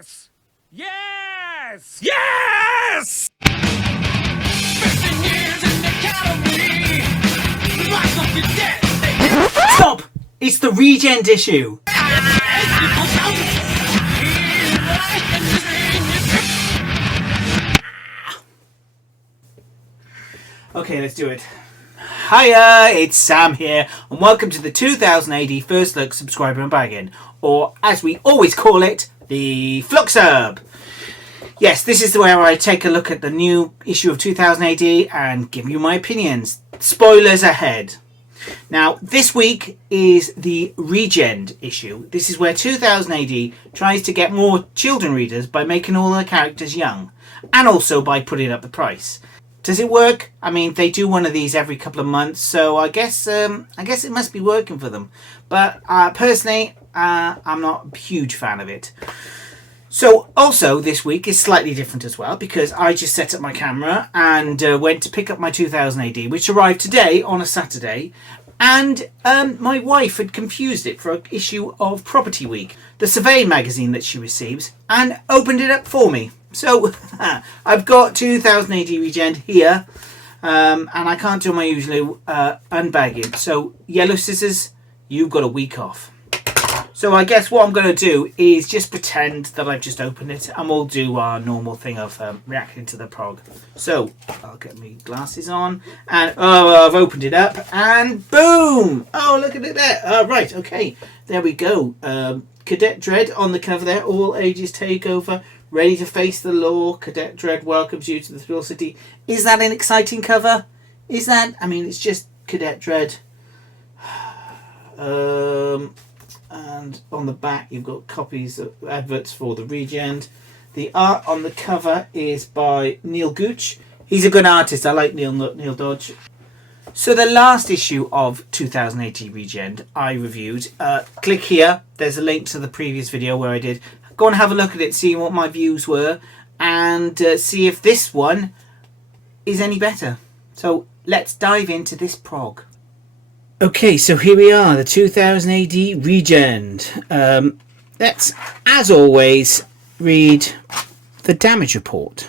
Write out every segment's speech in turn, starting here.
Yes! Yes! Yes! 15 years in the academy. Life of the dead. Stop! It's the Regent issue. Okay, let's do it. Hiya, it's Sam here, and welcome to the 2000 AD First Look Subscriber Unbagging, or as we always call it, the Fluxub. Yes, this is where I take a look at the new issue of 2000 AD and give you my opinions. Spoilers ahead. Now, this week is the Regent issue. This is where 2000 AD tries to get more children readers by making all the characters young, and also by putting up the price. Does it work? I mean, they do one of these every couple of months, so I guess it must be working for them. But personally, I'm not a huge fan of it. So also this week is slightly different as well, because I just set up my camera and went to pick up my 2000 AD, which arrived today on a Saturday, and my wife had confused it for an issue of Property Week, the survey magazine that she receives, and opened it up for me. So I've got 2000 AD Regent here, and I can't do my usual unbagging. So yellow scissors, you've got a week off. So I guess what I'm going to do is just pretend that I've just opened it, and we'll do our normal thing of reacting to the prog. So I'll get my glasses on, and I've opened it up, and boom! Oh, look at it there. Right, okay, there we go. Cadet Dread on the cover there. All ages takeover. Ready to face the law. Cadet Dread welcomes you to the Thrill City. Is that an exciting cover? Is that? I mean, it's just Cadet Dread. And on the back, you've got copies of adverts for the Regent. The art on the cover is by Neil Gooch. He's a good artist. I like Neil Dodge. So the last issue of 2080 Regent I reviewed. Click here. There's a link to the previous video where I did. Go and have a look at it, see what my views were, and see if this one is any better. So let's dive into this prog. Okay, so here we are, the 2000 AD Regent. Let's, as always, read the damage report.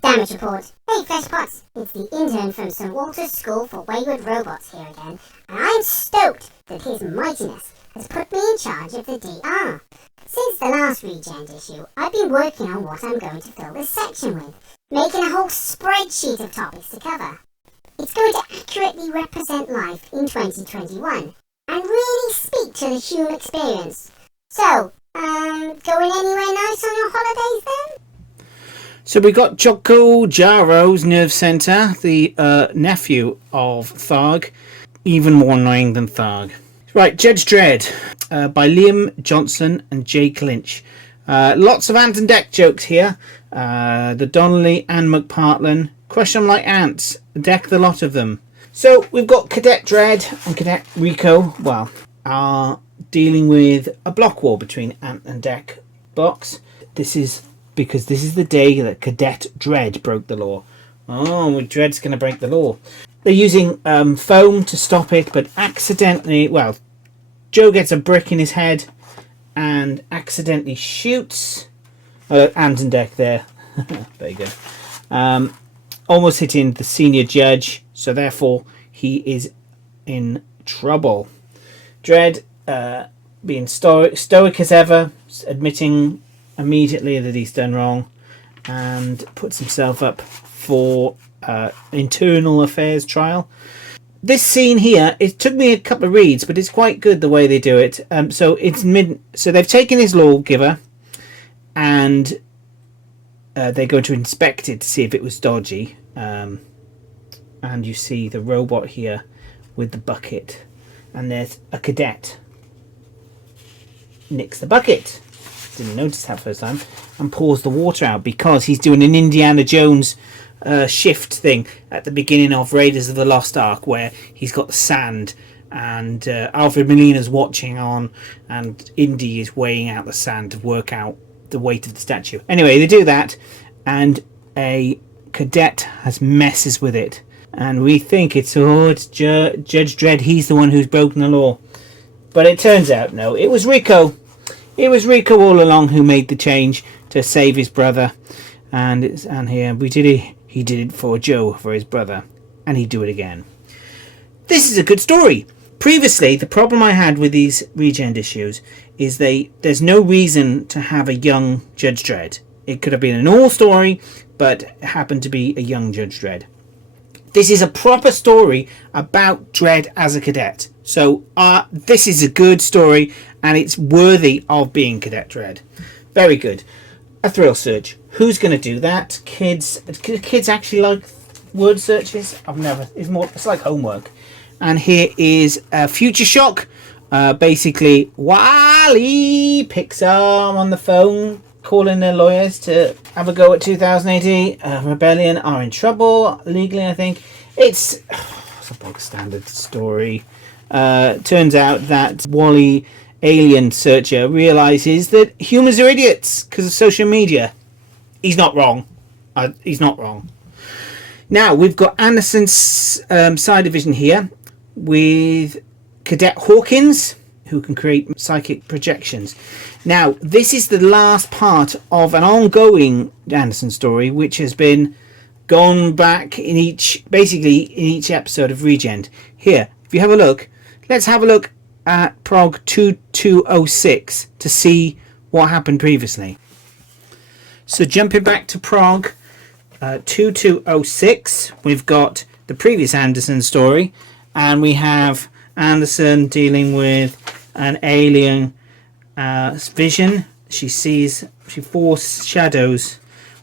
Damage report. Hey, Fresh Pots. It's the intern from St. Walter's School for Wayward Robots here again, and I'm stoked that His Mightiness has put me in charge of the DR. Since the last Regent issue, I've been working on what I'm going to fill this section with, making a whole spreadsheet of topics to cover. It's going to accurately represent life in 2021 and really speak to the human experience. So, going anywhere nice on your holidays then? So we got Choco Jaro's Nerve Center, the nephew of Tharg, even more annoying than Tharg. Right, Judge Dredd by Liam Johnson and Jake Lynch. Lots of ant and deck jokes here. The Donnelly and McPartlin crush them like ants. Deck the lot of them. So we've got Cadet Dredd and Cadet Rico. Well, are dealing with a block war between ant and deck blocks. This is because this is the day that Cadet Dredd broke the law. Oh, Dredd's going to break the law. They're using foam to stop it, but accidentally, well, Joe gets a brick in his head and accidentally shoots ant and deck there. There you go. Almost hitting the senior judge, so therefore he is in trouble. Dredd, being stoic as ever, admitting immediately that he's done wrong, and puts himself up for internal affairs trial. This scene here, it took me a couple of reads, but it's quite good the way they do it. So they've taken his lawgiver, and they go to inspect it to see if it was dodgy. And you see the robot here with the bucket, and there's a cadet nicks the bucket. Didn't notice that first time, and pours the water out because he's doing an Indiana Jones shift thing at the beginning of Raiders of the Lost Ark, where he's got the sand and Alfred Molina's watching on, and Indy is weighing out the sand to work out the weight of the statue. Anyway, they do that, and a cadet has messes with it, and we think it's Judge Dredd. He's the one who's broken the law, but it turns out no, it was Rico. it was Rico all along who made the change to save his brother, and here we did it. He did it for Joe, for his brother, and he'd do it again. This is a good story. Previously, the problem I had with these Regent issues is there's no reason to have a young Judge Dredd. It could have been an all story, but it happened to be a young Judge Dredd. This is a proper story about Dredd as a cadet. So this is a good story, and it's worthy of being Cadet Dredd. Very good. A thrill search. Who's going to do that? Kids actually like word searches? It's like homework. And here is Future Shock. Basically, Wally Pixar on the phone, calling their lawyers to have a go at 2080. Rebellion are in trouble legally, I think. It's a bog standard story. Turns out that Wally, alien searcher, realizes that humans are idiots because of social media. He's not wrong. He's not wrong. Now we've got Anderson's side division here with Cadet Hawkins, who can create psychic projections. Now, this is the last part of an ongoing Anderson story, which has been gone back in each episode of Regent. Here, if you have a look, let's have a look at PROG 2206 to see what happened previously. So jumping back to PROG 2206, we've got the previous Anderson story, and we have Anderson dealing with an alien vision. She foreshadows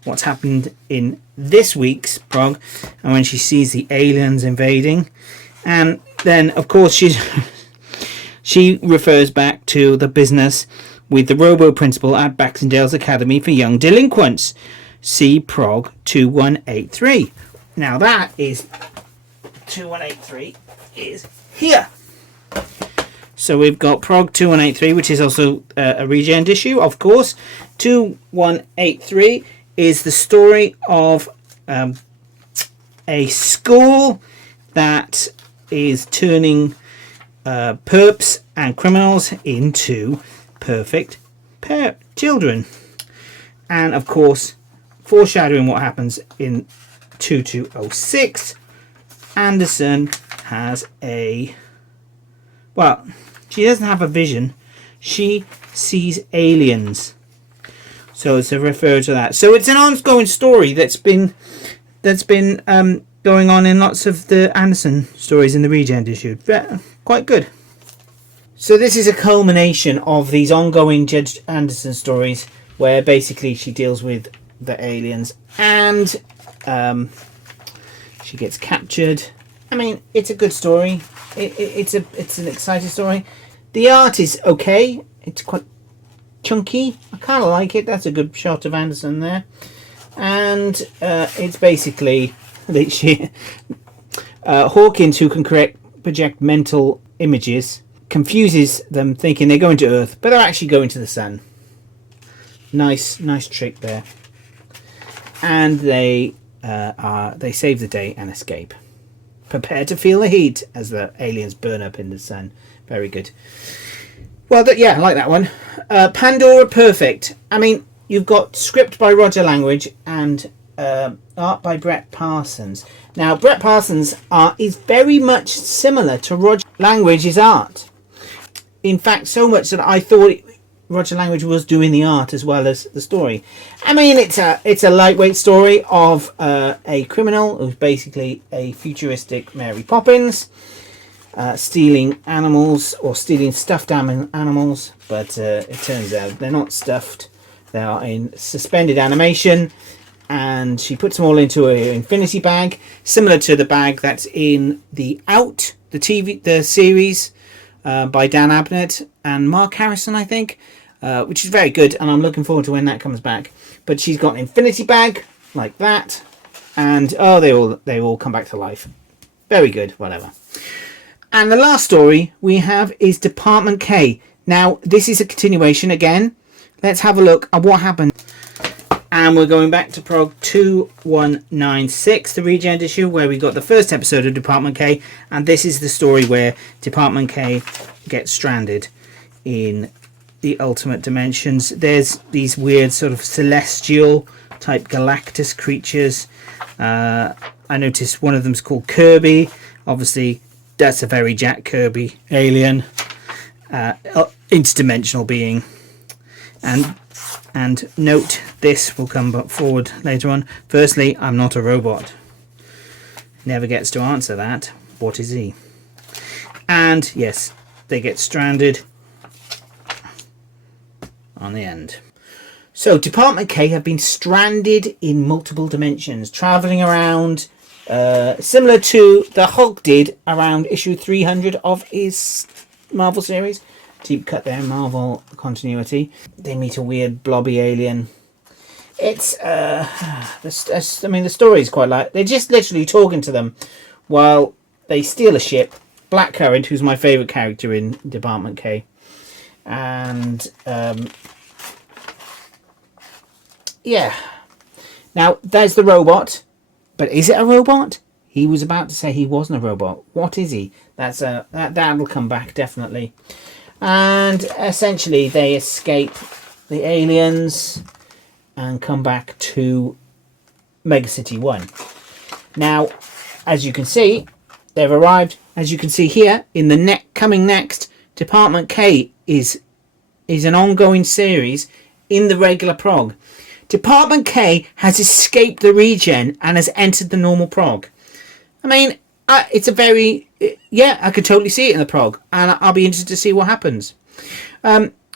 what's happened in this week's PROG, and when she sees the aliens invading, and then of course she refers back to the business with the Robo Principal at Baxendale's Academy for Young Delinquents. See PROG 2183. Now that is 2183 is here. So we've got PROG 2183, which is also a Regent issue, of course. 2183 is the story of a school that is turning perps and criminals into perfect children. And of course, foreshadowing what happens in 2206, Anderson has she doesn't have a vision, she sees aliens, so it's a refer to that. So it's an ongoing story that's been going on in lots of the Anderson stories in the Regent issue. Quite good. So this is a culmination of these ongoing Judge Anderson stories, where basically she deals with the aliens and she gets captured. I mean, it's a good story. It's an exciting story. The art is okay. It's quite chunky. I kind of like it. That's a good shot of Anderson there. And it's basically Hawkins, who can project mental images, confuses them thinking they're going to Earth, but they're actually going to the sun. Nice trick there. And they save the day and escape. Prepare to feel the heat as the aliens burn up in the sun. Very good. Well, I like that one. Pandora Perfect. I mean, you've got script by Roger Langridge and art by Brett Parsons. Now, Brett Parsons' art is very much similar to Roger Langridge's art. In fact, so much that I thought Roger Langridge was doing the art as well as the story. I mean, it's a lightweight story of a criminal who's basically a futuristic Mary Poppins, stealing animals or stealing stuffed animals, but it turns out they're not stuffed. They are in suspended animation, and she puts them all into an infinity bag, similar to the bag that's in the series by Dan Abnett and Mark Harrison, I think, which is very good, and I'm looking forward to when that comes back. But she's got an infinity bag like that, and they all come back to life. Very good, whatever. And the last story we have is Department K. Now, this is a continuation again. Let's have a look at what happened. And we're going back to PROG 2196, the Regent issue, where we got the first episode of Department K. And this is the story where Department K gets stranded in the ultimate dimensions. There's these weird sort of celestial type Galactus creatures. I noticed one of them's called Kirby. Obviously, that's a very Jack Kirby alien, interdimensional being. And note, this will come forward later on. Firstly, I'm not a robot. Never gets to answer that. What is he? And yes, they get stranded on the end. So Department K have been stranded in multiple dimensions, travelling around, similar to the Hulk did around issue 300 of his Marvel series. Deep cut there, Marvel continuity. They meet a weird blobby alien. It's I mean, the story is quite like they're just literally talking to them while they steal a ship. Blackcurrant, who's my favourite character in Department K, and yeah. Now there's the robot, but is it a robot? He was about to say he wasn't a robot. What is he? That'll come back definitely. And essentially they escape the aliens and come back to Mega City 1. Now, as you can see, they've arrived. As you can see here, in the coming next, Department K is an ongoing series in the regular prog. Department K has escaped the regen and has entered the normal prog. I mean, it's a very... Yeah, I could totally see it in the prog, and I'll be interested to see what happens.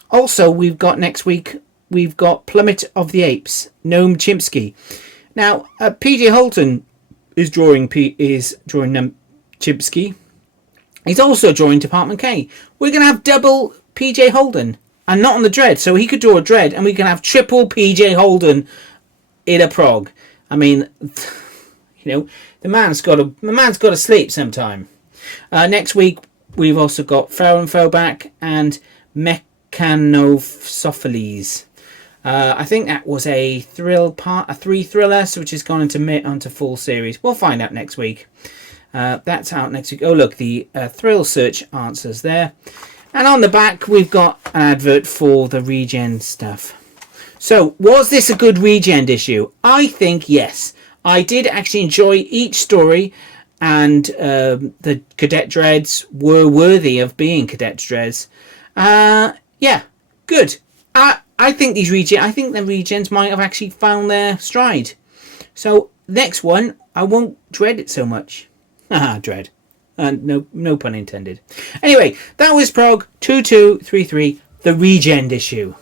Also, we've got next week, we've got Plummet of the Apes, Noam Chomsky. Now, PJ Holden is drawing Chomsky. He's also drawing Department K. We're going to have double PJ Holden, and not on the Dread. So he could draw a Dread, and we can have triple PJ Holden in a prog. I mean, you know, the man's got to sleep sometime. Next week we've also got Feral and Foe back and Mechanopsophiles. I think that was a 3 thriller, so which has gone onto full series. We'll find out next week. That's out next week. Oh look, the thrill search answers there. And on the back we've got an advert for the regen stuff. So was this a good regen issue? I think yes. I did actually enjoy each story, and the Cadet Dreads were worthy of being Cadet Dreads. Yeah, good. I think the regens might have actually found their stride. So next one, I won't dread it so much. Haha, dread. No pun intended. Anyway, that was Prog 2233, the regen issue.